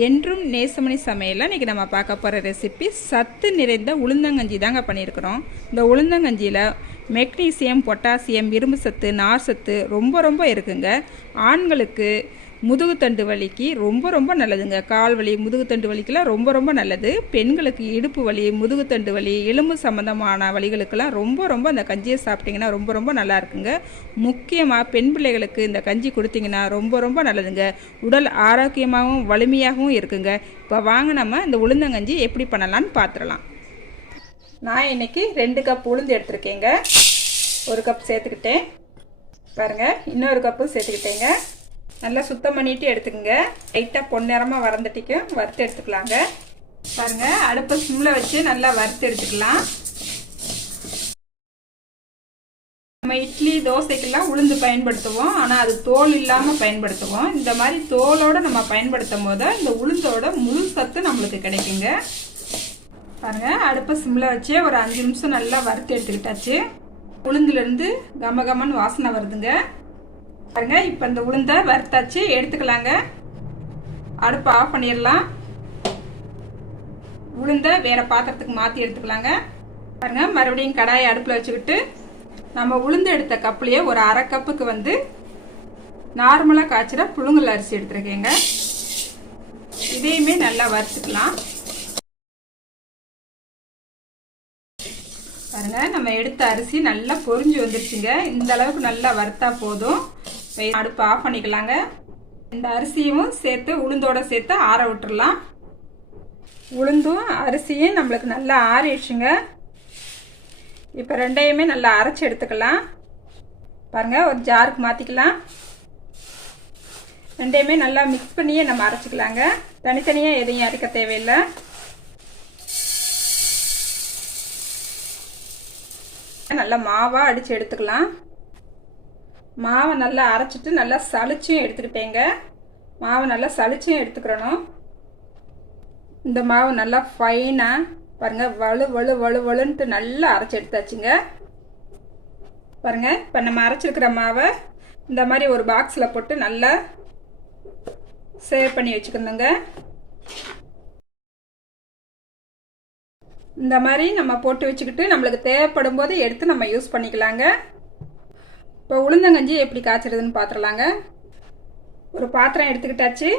என்றும் நேசமணி சமையலில் இன்றைக்கி நம்ம பார்க்க போகிற ரெசிபி சத்து நிறைந்த உளுந்தங்கஞ்சி தாங்க பண்ணியிருக்கிறோம். இந்த உளுந்தங்கஞ்சியில் மெக்னீசியம், பொட்டாசியம், இரும்பு சத்து, நார் சத்து ரொம்ப இருக்குங்க. ஆண்களுக்கு முதுகுத்தண்டு வலிக்கு ரொம்ப நல்லதுங்க. கால் வலி, முதுகுத்தண்டு வலிக்கெல்லாம் ரொம்ப நல்லது. பெண்களுக்கு இடுப்பு வலி, முதுகுத்தண்டு வலி, எலும்பு சம்மந்தமான வலிகளுக்கெல்லாம் ரொம்ப அந்த கஞ்சியை சாப்பிட்டிங்கன்னா ரொம்ப நல்லா இருக்குங்க. முக்கியமாக பெண் பிள்ளைகளுக்கு இந்த கஞ்சி கொடுத்திங்கன்னா ரொம்ப நல்லதுங்க. உடல் ஆரோக்கியமாகவும் வலிமையாகவும் இருக்குங்க. இப்போ வாங்க நம்ம இந்த உளுந்தங்கஞ்சி எப்படி பண்ணலான்னு பார்த்துடலாம். நான் இன்றைக்கி 2 கப் உளுந்து எடுத்துருக்கேங்க. 1 கப் சேர்த்துக்கிட்டேன். பாருங்கள், இன்னொரு கப்பு சேர்த்துக்கிட்டேங்க. நல்லா சுத்தம் பண்ணிட்டு எடுத்துக்கோங்க. லைட்டாக பொன்னிறமாக வறந்துட்டிக்கும் வறுத்து எடுத்துக்கலாங்க. பாருங்கள், அடுப்பை சிம்மில் வச்சு நல்லா வறுத்து எடுத்துக்கலாம். நம்ம இட்லி, தோசைக்கெல்லாம் உளுந்து பயன்படுத்துவோம், ஆனால் அது தோல் இல்லாமல் பயன்படுத்துவோம். இந்த மாதிரி தோலோடு நம்ம பயன்படுத்தும் போது இந்த உளுந்தோட முழு சத்து நம்மளுக்கு கிடைக்குங்க. பாருங்கள், அடுப்பை சிம்மில் வச்சு ஒரு 5 நிமிஷம் நல்லா வறுத்து எடுத்துக்கிட்டாச்சு. உளுந்துலேருந்து கமகமன்னு வாசனை வருதுங்க. பாருங்க, இப்போ இந்த உளுந்தை வறுத்தாச்சு, எடுத்துக்கலாங்க. அடுப்பை ஆஃப் பண்ணிடலாம். உளுந்தை வேறு பாத்திரத்துக்கு மாற்றி எடுத்துக்கலாங்க. பாருங்க, மறுபடியும் கடாயை அடுப்பில் வச்சுக்கிட்டு நம்ம உளுந்து எடுத்த கப்புலேயே ஒரு 1/2 கப்புக்கு நார்மலாக காய்ச்சிற புழுங்கல் அரிசி எடுத்துருக்கேங்க. இதையுமே நல்லா வறுத்துக்கலாம். பாருங்க, நம்ம எடுத்த அரிசி நல்லா பொரிஞ்சு வந்துருச்சுங்க. இந்த அளவுக்கு நல்லா வறுத்தா போதும். அடுப்பை ஆஃப் பண்ணிக்கலாங்க. இந்த அரிசியும் சேர்த்து உளுந்தோட சேர்த்து ஆற விட்டுறலாம். உளுந்தும் அரிசியும் நம்மளுக்கு நல்லா ஆறிடுச்சுங்க. இப்போ ரெண்டையுமே நல்லா அரைச்சி எடுத்துக்கலாம். பாருங்க, ஒரு ஜாருக்கு மாற்றிக்கலாம். ரெண்டையுமே நல்லா மிக்ஸ் பண்ணியே நம்ம அரைச்சிக்கலாங்க. தனித்தனியாக எதையும் அரைக்க தேவையில்லை. நல்லா மாவாக அடித்து எடுத்துக்கலாம். மாவை நல்லா அரைச்சிட்டு நல்லா சளிச்சும் எடுத்துக்கிட்டேங்க. மாவை நல்லா சளிச்சும் எடுத்துக்கிறணும். இந்த மாவு நல்லா ஃபைனாக பாருங்கள், வலுன்ட்டு நல்லா அரைச்சி எடுத்தாச்சுங்க. பாருங்கள், இப்போ நம்ம அரைச்சிருக்கிற மாவை இந்த மாதிரி ஒரு பாக்ஸில் போட்டு நல்லா சேவ் பண்ணி வச்சுக்கணுங்க. இந்த மாதிரி நம்ம போட்டு வச்சுக்கிட்டு நம்மளுக்கு தேவைப்படும் போது எடுத்து நம்ம யூஸ் பண்ணிக்கலாங்க. இப்போ உளுந்தங்கஞ்சி எப்படி காய்ச்சறதுன்னு பார்த்துடலாங்க. ஒரு பாத்திரம் எடுத்துக்கிட்டாச்சு.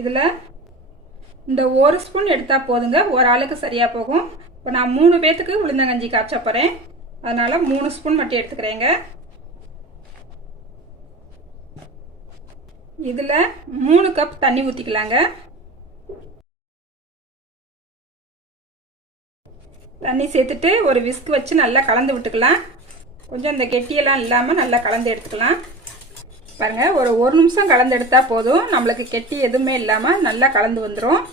இதில் இந்த 1 ஸ்பூன் எடுத்தால் போதுங்க, ஒரு ஆளுக்கு சரியாக போகும். இப்போ நான் 3 பேத்துக்கு உளுந்தங்கஞ்சி காய்ச்ச போகிறேன், அதனால் 3 ஸ்பூன் மட்டும் எடுத்துக்கிறேங்க. இதில் 3 கப் தண்ணி ஊற்றிக்கலாங்க. தண்ணி சேர்த்துட்டு ஒரு விஸ்க் வச்சு நல்லா கலந்து விட்டுக்கலாம். கொஞ்சம் இந்த கெட்டியெல்லாம் இல்லாமல் நல்லா கலந்து எடுத்துக்கலாம். பாருங்கள், ஒரு 1 நிமிஷம் கலந்து எடுத்தால் போதும். நம்மளுக்கு கெட்டி எதுவுமே இல்லாமல் நல்லா கலந்து வந்துடும்.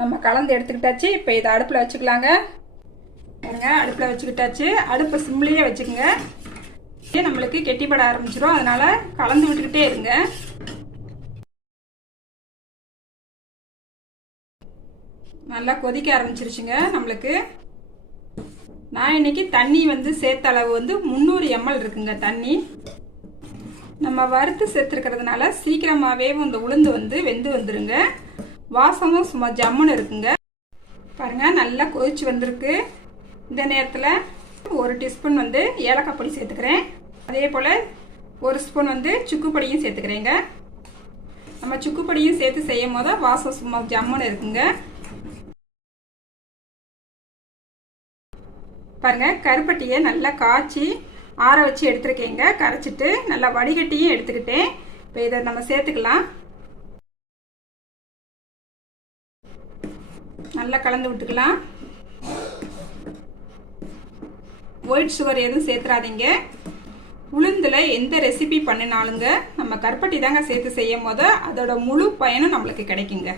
நம்ம கலந்து எடுத்துக்கிட்டாச்சு. இப்போ இதை அடுப்பில் வச்சுக்கலாங்க. பாருங்கள், அடுப்பில் வச்சுக்கிட்டாச்சு. அடுப்பை சிம்லேயே வச்சுக்கோங்க. நம்மளுக்கு கெட்டிப்பட ஆரம்பிச்சிடும், அதனால் கலந்து விட்டுக்கிட்டே இருங்க. நல்லா கொதிக்க ஆரம்பிச்சிருச்சுங்க நம்மளுக்கு. நான் இன்னைக்கு தண்ணி சேர்த்த அளவு 300 ml இருக்குங்க தண்ணி. நம்ம வறுத்து சேர்த்துருக்கிறதுனால சீக்கிரமாகவே இந்த உளுந்து வெந்து வந்துருங்க. வாசமும் சும்மா ஜம்முன்னு இருக்குங்க. பாருங்கள், நல்லா கொதிச்சு வந்திருக்கு. இந்த நேரத்தில் 1 டீஸ்பூன் ஏலக்காய் பொடி சேர்த்துக்கிறேன். அதே போல் 1 ஸ்பூன் சுக்கு பொடியும் சேர்த்துக்கிறேங்க. நம்ம சுக்கு பொடியும் சேர்த்து செய்யும் போது வாசம் சும்மா ஜம்முன்னு இருக்குங்க. பாருங்கள், கருப்பட்டியை நல்லா காய்ச்சி ஆற வச்சு எடுத்துருக்கேங்க. கரைச்சிட்டு நல்லா வடிகட்டியும் எடுத்துக்கிட்டேன். இப்போ இதை நம்ம சேர்த்துக்கலாம். நல்லா கலந்து விட்டுக்கலாம். ஒயிட் சுகர் எதுவும் சேர்த்துறாதீங்க. உளுந்தில் எந்த ரெசிபி பண்ணினாலுங்க நம்ம கருப்பட்டி தாங்க சேர்த்து செய்யும் போது அதோட முழு பயனும் நம்மளுக்கு கிடைக்குங்க.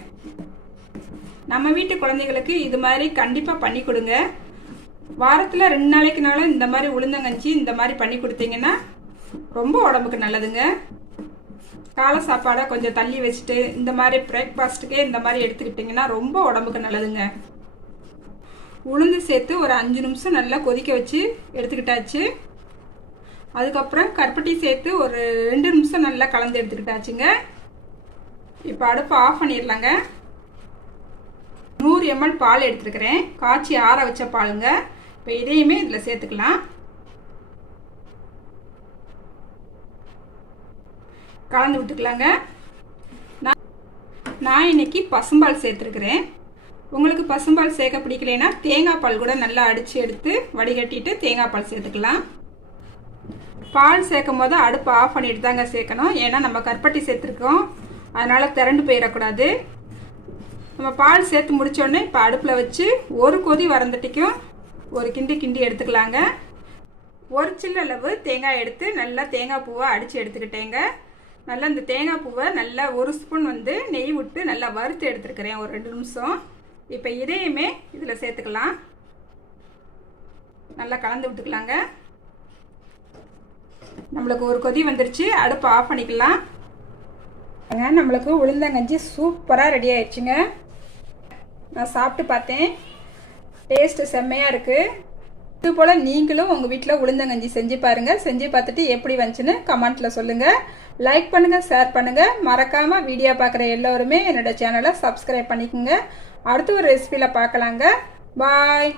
நம்ம வீட்டு குழந்தைகளுக்கு இது மாதிரி கண்டிப்பாக பண்ணி கொடுங்க. வாரத்தில் 2 நாளைக்குனாலும் இந்த மாதிரி உளுந்தங்கஞ்சி இந்த மாதிரி பண்ணி கொடுத்தீங்கன்னா ரொம்ப உடம்புக்கு நல்லதுங்க. காலை சாப்பாடை கொஞ்சம் தள்ளி வச்சுட்டு இந்த மாதிரி பிரேக்ஃபாஸ்ட்டுக்கே இந்த மாதிரி எடுத்துக்கிட்டிங்கன்னா ரொம்ப உடம்புக்கு நல்லதுங்க. உளுந்து சேர்த்து ஒரு 5 நிமிஷம் நல்லா கொதிக்க வச்சு எடுத்துக்கிட்டாச்சு. அதுக்கப்புறம் கருப்பட்டி சேர்த்து ஒரு 2 நிமிஷம் நல்லா கலந்து எடுத்துக்கிட்டாச்சுங்க. இப்போ அடுப்பை ஆஃப் பண்ணிடலாங்க. 100 ml பால் எடுத்துருக்கிறேன், காய்ச்சி ஆற வச்ச பாலுங்க. இப்போ இதையுமே இதில் சேர்த்துக்கலாம். கலந்து விட்டுக்கலாங்க. நான் இன்னைக்கு பசும்பால் சேர்த்துருக்கிறேன். உங்களுக்கு பசும்பால் சேர்க்க பிடிக்கலைன்னா தேங்காய் பால் கூட நல்லா அடித்து எடுத்து வடிகட்டிட்டு தேங்காய் பால் சேர்த்துக்கலாம். பால் சேர்க்கும் போது அடுப்பு ஆஃப் பண்ணிட்டு தாங்க சேர்க்கணும். ஏன்னா நம்ம கருப்பட்டி சேர்த்துருக்கோம், அதனால் திரண்டு போயிடக்கூடாது. நம்ம பால் சேர்த்து முடித்தோடனே இப்போ அடுப்பில் வச்சு ஒரு கொதி வரந்தட்டிக்கும் ஒரு கிண்டி எடுத்துக்கலாங்க. ஒரு சில்லளவு தேங்காய் எடுத்து நல்லா தேங்காய் பூவை அடித்து எடுத்துக்கிட்டேங்க. நல்லா இந்த தேங்காய் பூவை நல்லா ஒரு ஸ்பூன் நெய் விட்டு நல்லா வறுத்து எடுத்துருக்கிறேன் ஒரு 2 நிமிஷம். இப்போ இதையுமே இதில் சேர்த்துக்கலாம். நல்லா கலந்து விட்டுக்கலாங்க. நம்மளுக்கு ஒரு கொதி வந்துருச்சு, அடுப்பு ஆஃப் பண்ணிக்கலாம். நம்மளுக்கு உளுந்தங்கஞ்சி சூப்பராக ரெடி ஆயிடுச்சுங்க. நான் சாப்பிட்டு பார்த்தேன், டேஸ்ட்டு செம்மையாக இருக்குது. இது போல் நீங்களும் உங்கள் வீட்டில் உளுந்தங்கஞ்சி செஞ்சு பாருங்கள். செஞ்சு பார்த்துட்டு எப்படி வந்துச்சுன்னு கமெண்ட்டில் சொல்லுங்கள். லைக் பண்ணுங்கள், ஷேர் பண்ணுங்கள். மறக்காமல் வீடியோ பார்க்குற எல்லோருமே என்னோட சேனலை சப்ஸ்கிரைப் பண்ணிக்கோங்க. அடுத்த ஒரு ரெசிபியில் பார்க்கலாங்க. பாய்.